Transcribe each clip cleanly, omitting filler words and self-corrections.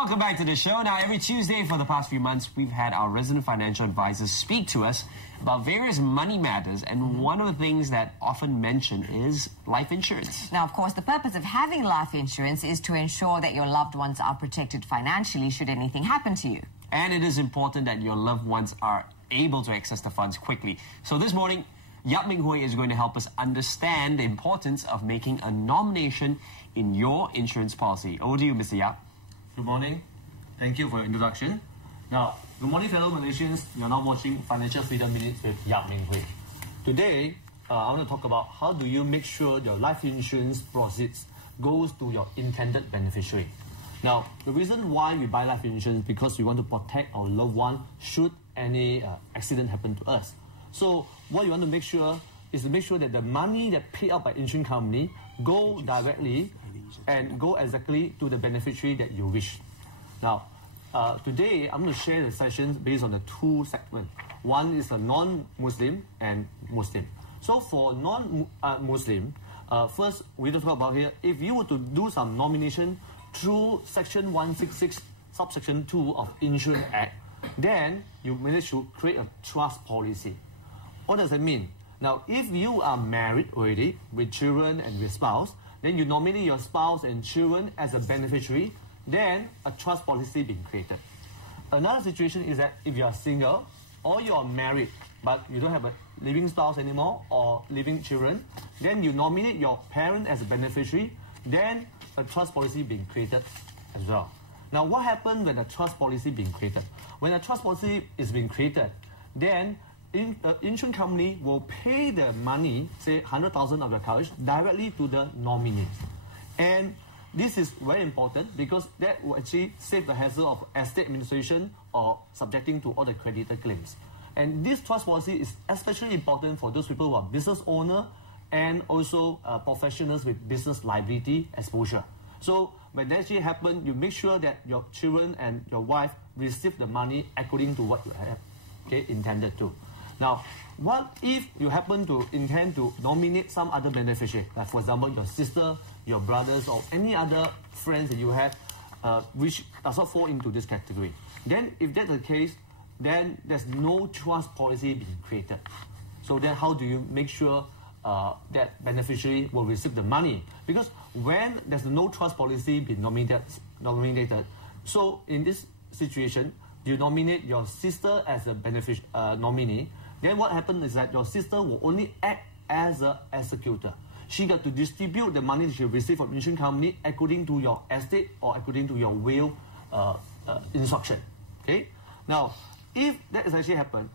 Welcome back to the show. Now, every Tuesday for the past few months, we've had our resident financial advisors speak to us about various money matters, and one of the things that often mentioned is life insurance. Now, of course, the purpose of having life insurance is to ensure that your loved ones are protected financially should anything happen to you. And it is important that your loved ones are able to access the funds quickly. So this morning, Yap Ming Hui is going to help us understand the importance of making a nomination in your insurance policy. Over to you, Mr. Yap. Good morning. Thank you for your introduction. Now, good morning, fellow Malaysians. You are now watching Financial Freedom Minutes with Yap Ming Hui. Today, I want to talk about how do you make sure your life insurance proceeds goes to your intended beneficiary. Now, the reason why we buy life insurance is because we want to protect our loved one should any accident happen to us. So what you want to make sure is to make sure that the money that paid out by insurance company go directly and go exactly to the beneficiary that you wish. Now, today I'm going to share the sessions based on the two segments. One is a non-Muslim and Muslim. So for non-Muslim, first we need to talk about here, if you were to do some nomination through Section 166, subsection 2 of Insurance Act, then you manage to create a trust policy. What does that mean? Now, if you are married already with children and with spouse, then you nominate your spouse and children as a beneficiary, then a trust policy being created. Another situation is that if you are single or you are married but you don't have a living spouse anymore or living children, then you nominate your parent as a beneficiary, then a trust policy being created as well. Now, what happens when a trust policy being created? When a trust policy is being created, then insurance company will pay the money, say 100,000 of your coverage, directly to the nominee. And this is very important because that will actually save the hassle of estate administration or subjecting to all the creditor claims. And this trust policy is especially important for those people who are business owners and also professionals with business liability exposure. So when that actually happens, you make sure that your children and your wife receive the money according to what you have intended to. Now, what if you happen to intend to nominate some other beneficiary, like for example, your sister, your brothers, or any other friends that you have, which does not fall into this category? Then, if that's the case, then there's no trust policy being created. So then how do you make sure that beneficiary will receive the money? Because when there's no trust policy being nominated, so in this situation, you nominate your sister as a nominee, then what happens is that your sister will only act as an executor. She got to distribute the money she received from insurance company according to your estate or according to your will instruction. Okay. Now, if that is actually happened,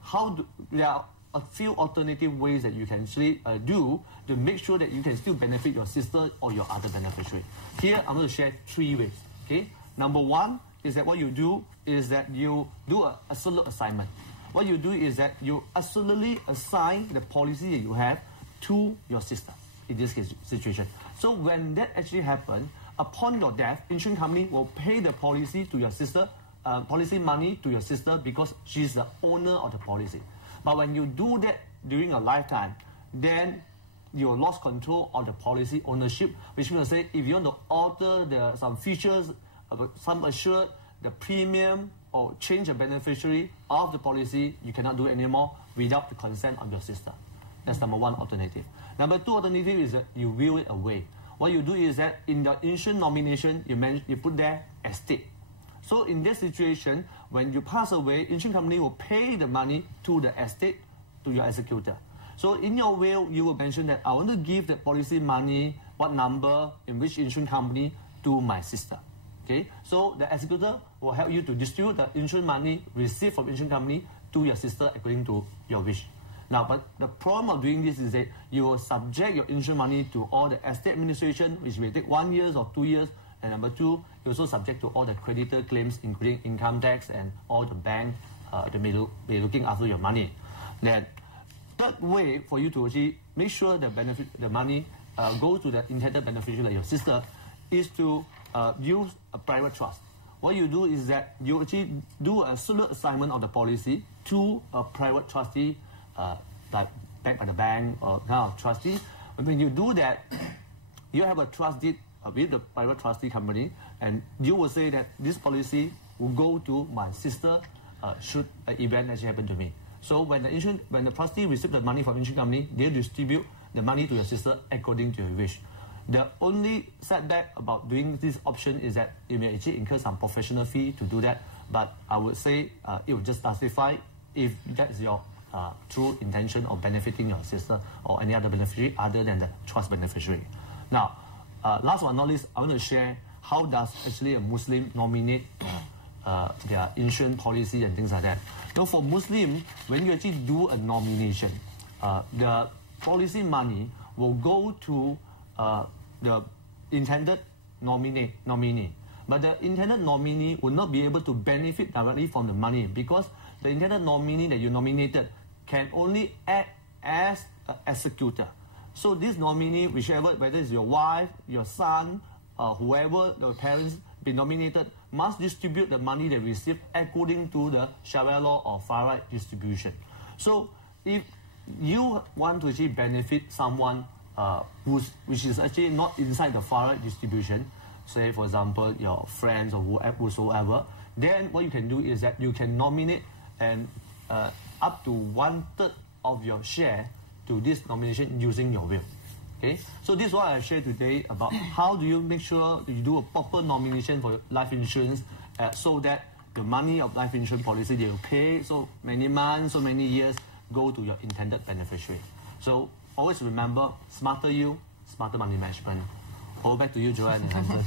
there are a few alternative ways that you can actually do to make sure that you can still benefit your sister or your other beneficiary. Here, I'm going to share 3 ways. Okay. Number 1 is that what you do is that you do a absolute assignment. What you do is that you absolutely assign the policy that you have to your sister in this case, situation. So when that actually happens, upon your death, insurance company will pay the policy to your sister, policy money to your sister because she's the owner of the policy. But when you do that during your lifetime, then you lost control of the policy ownership, which means to say if you want to alter some features, some assured, the premium, or change the beneficiary of the policy, you cannot do it anymore without the consent of your sister. That's number 1 alternative. Number 2 alternative is that you will it away. What you do is that in the insurance nomination, you put there estate. So in this situation, when you pass away, insurance company will pay the money to the estate, to your executor. So in your will, you will mention that I want to give the policy money, what number, in which insurance company, to my sister. Okay, so the executor will help you to distribute the insurance money received from insurance company to your sister according to your wish. Now, but the problem of doing this is that you will subject your insurance money to all the estate administration, which may take 1 year or 2 years. And number 2, you're also subject to all the creditor claims, including income tax and all the bank that may be looking after your money. Then, third way for you to actually make sure the money goes to the intended beneficiary like your sister is to use a private trust. What you do is that you actually do a absolute assignment of the policy to a private trustee, like backed by the bank or kind of trustee. When you do that, you have a trust deed with the private trustee company, and you will say that this policy will go to my sister should an event actually happen to me. So when the trustee receives the money from insurance company, they distribute the money to your sister according to your wish. The only setback about doing this option is that you may actually incur some professional fee to do that, but I would say it will just justify if that's your true intention of benefiting your sister or any other beneficiary other than the trust beneficiary. Now, last but not least, I want to share how does actually a Muslim nominate their insurance policy and things like that. Now, for Muslim, when you actually do a nomination, the policy money will go to the intended nominee. But the intended nominee will not be able to benefit directly from the money because the intended nominee that you nominated can only act as an executor. So this nominee, whichever, whether it's your wife, your son, whoever the parents be nominated, must distribute the money they receive according to the Sharia law or far right distribution. So if you want to actually benefit someone which is actually not inside the far right distribution, say for example your friends or whosoever, then what you can do is that you can nominate and up to 1/3 of your share to this nomination using your will. Okay, so this is what I have shared today about how do you make sure you do a proper nomination for life insurance so that the money of life insurance policy they will pay so many months, so many years go to your intended beneficiary. So always remember, smarter you, smarter money management. Over back to you, Joanne and Hanson.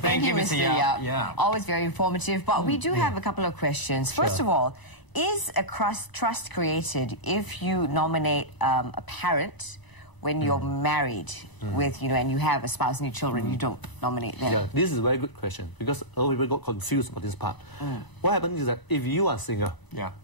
Thank you, Mr. Yap. Yeah. Always very informative. But we do have a couple of questions. First of all, is a trust created if you nominate a parent when you're married with, and you have a spouse and your children, you don't nominate them? Yeah, this is a very good question because a lot of people got confused about this part. What happens is that if you are single,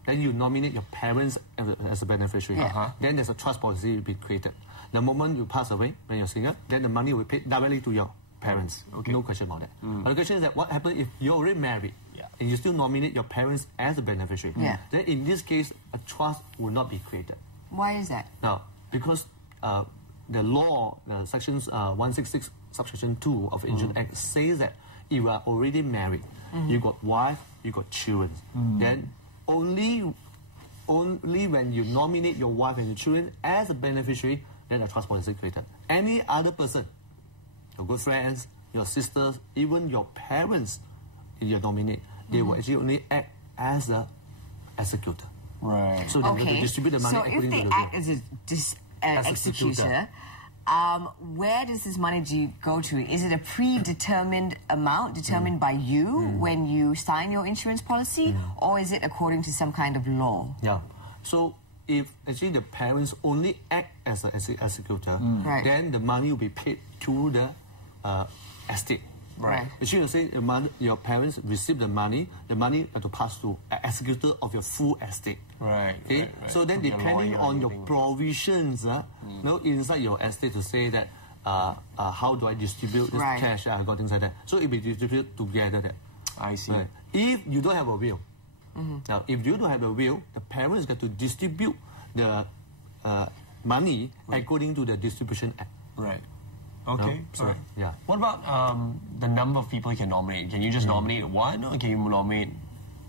then you nominate your parents as a beneficiary. Then there's a trust policy will be created. The moment you pass away, when you're single, then the money will be paid directly to your parents. No question about that. But the question is that what happens if you're already married and you still nominate your parents as a beneficiary? Then in this case, a trust will not be created. Why is that? Now, because the law, sections 166 subsection 2 of Insurance Act says that if you are already married, you got wife, you got children, then only when you nominate your wife and your children as a beneficiary, then a trust policy is created. Any other person, your good friends, your sisters, even your parents, if you nominate, they will actually only act as a executor. Right. So they will distribute the money according to the will. So if they act as an executor, where does this money go to? Is it a predetermined amount determined by you when you sign your insurance policy, or is it according to some kind of law? Yeah. So if actually the parents only act as an executor, then the money will be paid to the estate. Right. Actually, you say your parents receive the money have to pass to an executor of your full estate. Right. Okay. Right. So then, depending on your provisions, inside your estate to say that how do I distribute this cash? I got things like that. So it will be distributed together. That I see. Right. If you don't have a will, now if you don't have a will, the parents got to distribute the money according to the Distribution Act. Right. Okay. So, yeah. What about the number of people you can nominate? Can you just nominate one, or can you nominate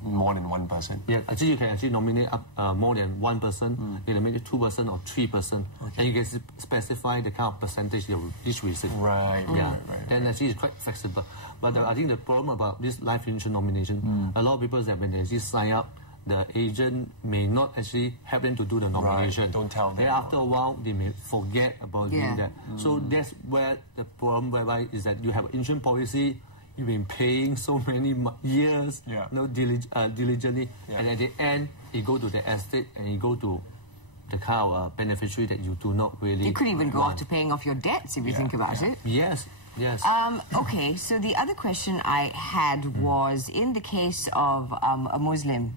more than one person? Yeah, actually you can actually nominate up more than one person. You can make it 2% or 3%, and you can specify the kind of percentage you each receive. Right. Yeah. Right. Then actually it's quite flexible. But I think the problem about this life insurance nomination, a lot of people is that when they actually sign up, the agent may not actually help them to do the nomination. Right. Don't tell them. Then after a while, they may forget about doing that. So that's where the problem whereby is that you have an insurance policy, you've been paying so many years, diligently, and at the end, you go to the estate and you go to the kind of beneficiary that you do not really. You could even go off to paying off your debts if you think about it. Yes. Yes. Okay, so the other question I had was, in the case of a Muslim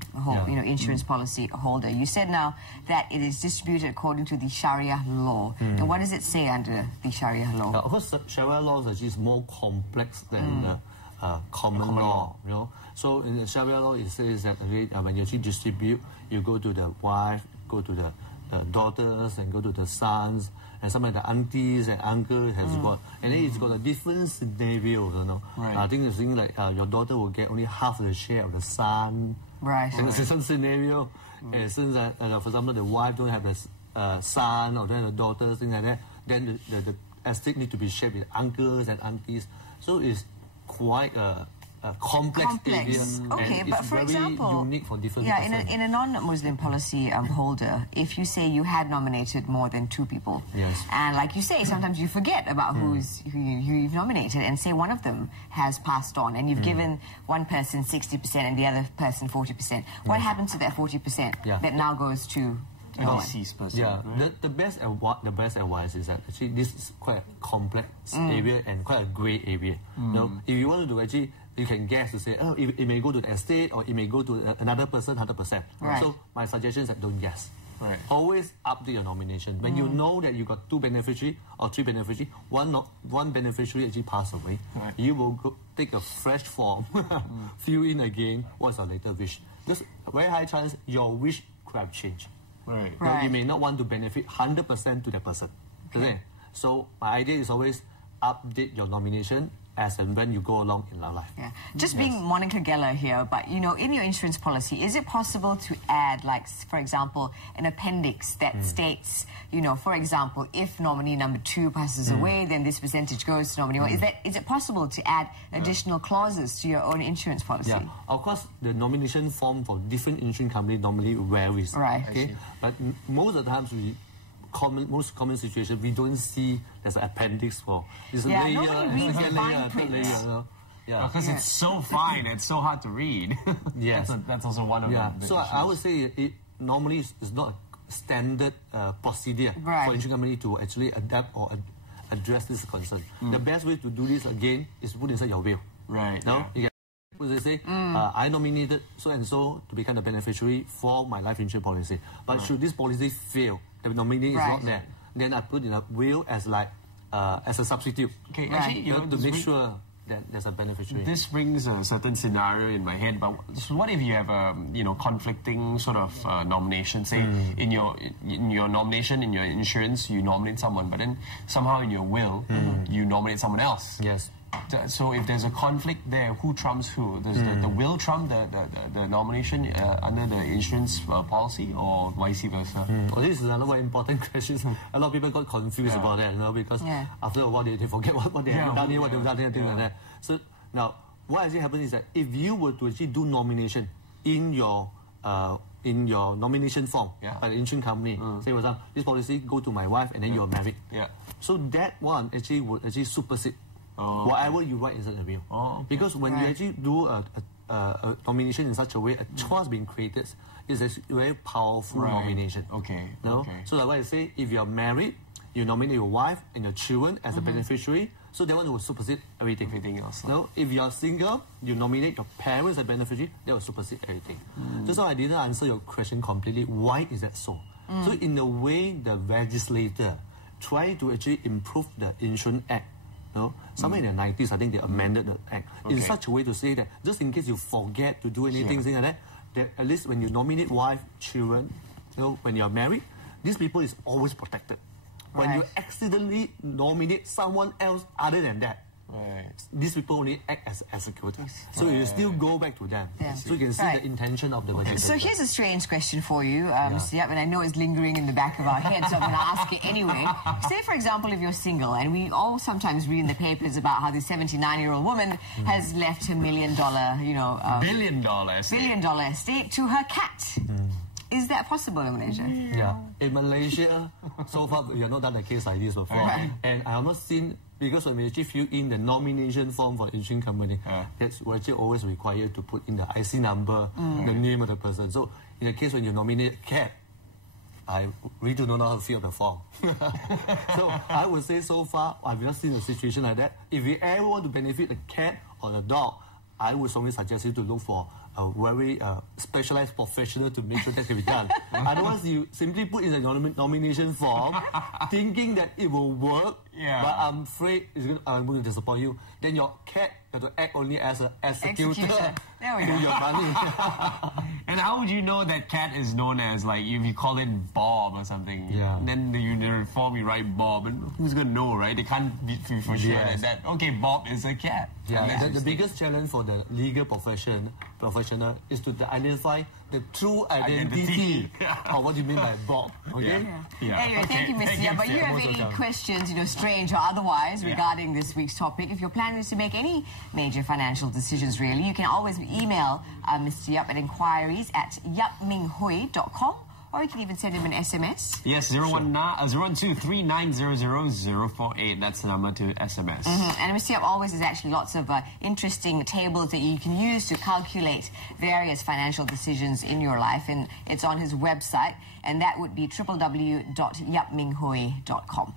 insurance policy holder, you said now that it is distributed according to the Sharia law. And what does it say under the Sharia law? Of course, the Sharia law is actually more complex than the common law. So in the Sharia law, it says that when you actually distribute, you go to the wife, go to the daughters and go to the sons, and some of the aunties and uncles has got, and then it's got a different scenario, you know. Right. I think it's thing like your daughter will get only half the share of the son. Right. And it's some scenario, and since for example the wife don't have a son or don't have a daughter, things like that, then the estate need to be shared with uncles and aunties. So it's quite a complex area. Okay, and but it's for very example, unique for different in a non-Muslim policy holder, if you say you had nominated more than 2 people, Yes. and like you say, sometimes you forget about who you've nominated, and say one of them has passed on, and you've given one person 60% and the other person 40%. What happens to that 40% that now goes to the deceased person? Yeah, right? the best advice is that actually this is quite a complex area and quite a grey area. You know, if you want to do actually, you can guess to say, oh, it may go to the estate or it may go to another person 100%. Right. So my suggestion is that don't guess. Right. Always update your nomination. When you know that you got 2 beneficiaries or 3 beneficiaries, one beneficiary actually passed away, you will take a fresh form, fill in again what's your later wish. There's a very high chance your wish could have changed. Right. You know, you may not want to benefit 100% to that person. Okay. So my idea is always update your nomination as and when you go along in life. Yeah. Just being Monica Geller here, but you know, in your insurance policy, is it possible to add, like, for example, an appendix that states, you know, for example, if nominee number 2 passes away, then this percentage goes to nominee 1. Is it possible to add additional clauses to your own insurance policy? Yeah, of course, the nomination form for different insurance companies normally varies. Right. Okay, but most of the times most common situation, we don't see there's an appendix for this layer, nobody reads the second fine layer, third print. layer. You know? Yeah. Because it's so fine, it's so hard to read. Yes. That's also one of the So I would say it normally is not a standard procedure for insurance company to actually adapt or address this concern. The best way to do this again is put inside your will. Right. No? You they say, I nominated so and so to become the beneficiary for my life insurance policy. But should this policy fail, the nominee is not there, then I put in a will as a substitute. Okay, actually, you know, to make sure that there's a beneficiary. This brings a certain scenario in my head. But so what if you have a conflicting sort of nomination? Say in your nomination in your insurance you nominate someone, but then somehow in your will you nominate someone else. Yes. So if there's a conflict there, who trumps who? Does the will trump the nomination under the insurance policy, or vice versa? Well, this is another very important question. A lot of people got confused about that, you know, because after a while they forget what they have done here, what they've done here, things like that. So now, what actually happens is that if you were to actually do nomination in your nomination form by the insurance company, say for example, this policy go to my wife and then you are married. Yeah. So that one actually would actually supersede whatever you write inside the will. Because when you actually do a nomination in such a way, a trust being created is a very powerful nomination. Okay. No? Okay. So that's why I say, if you are married, you nominate your wife and your children as a beneficiary, so that one will supersede everything else. No? If you are single, you nominate your parents as a beneficiary, that will supersede everything. Just so I didn't answer your question completely, why is that so? So in a way, the legislator tried to actually improve the Insurance Act. No? Somewhere in the 90s, I think they amended the Act in such a way to say that just in case you forget to do anything like that at least when you nominate wife, children, you know, when you're married, these people is always protected. When you accidentally nominate someone else other than that, these people only act as executors. So you still go back to them. So you can see the intention of the legislature. So here's a strange question for you, Mr. Yap, and I know it's lingering in the back of our heads, so I'm going to ask it anyway. Say, for example, if you're single, and we all sometimes read in the papers about how the 79-year-old woman has left her $1 million, $1 billion estate to her cat. Is that possible in Malaysia? Yeah. In Malaysia, so far, we have not done a case like this before. And I have not seen, because when we actually fill in the nomination form for the insurance company, we're actually always required to put in the IC number, the name of the person. So in the case when you nominate a cat, I really do not know how to fill up the form. So I would say so far, I've not seen a situation like that. If you ever want to benefit the cat or the dog, I would strongly suggest you to look for a very specialized professional to make sure that can be done. Otherwise, you simply put in the nomination form, thinking that it will work, but I'm afraid I'm going to disappoint you. Then your cat You have to act only as an executor There we to go. your money. And how would you know that cat is known as, like, if you call it Bob or something? Yeah. Then in the form you write Bob, and who's going to know, right? They can't be for sure Yes. that, okay, Bob is a cat. Yeah, Unless the you biggest challenge for the legal professional is to identify the true identity of what you mean by Bob. Okay? Yeah. Anyway, Okay, thank you, Mr. thank Yap. you, But you Mr. have Most any welcome. questions, strange or otherwise, regarding this week's topic, if you're planning to make any major financial decisions, really, you can always email Mr. Yap at inquiries@yapminghui.com, or you can even send him an SMS. Yes, 012-3900-048. That's the number to SMS. And Mr. Yap always has actually lots of interesting tables that you can use to calculate various financial decisions in your life, and it's on his website, and that would be www.yapminghui.com.